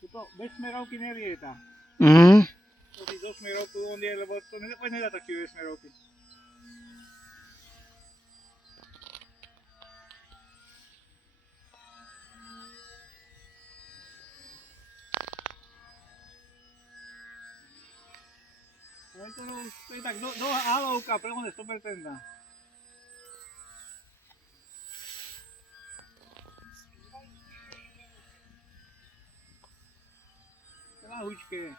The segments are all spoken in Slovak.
Tuto bez smerovky nelieta. Mhm. To si zo smerovku on je, lebo to nedá taký bez smerovky. Ale to je tak dlhá álovka, pre on je 100%. Lahučké.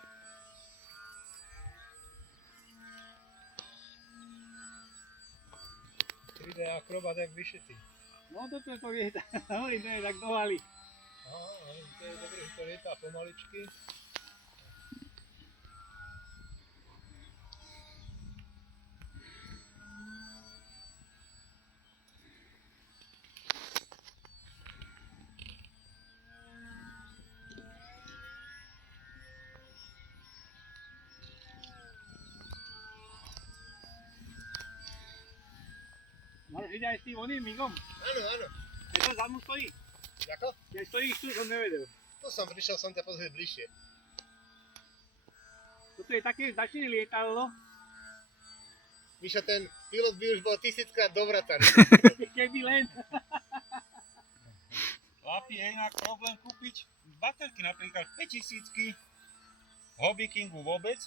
Ide akrobat jak vyšitý. No toto to lieta, hovorím, to je tak dohali. Aha, to je dobré, že to lietá pomaličky. Máš ísť aj s tým oným migom? Áno, áno. Je to za mnou stojí? Ako? Keď stojíš tu, som nevedel. Tu prišiel som ťa pozrieť bližšie. Toto je také začné lietadlo. Mišo, ten pilot by už bol 1000-krát dovracaný. Keby len. Chlapi, je inak problém kúpiť baterky, napríklad 5000-ky, Hobby Kingu vôbec,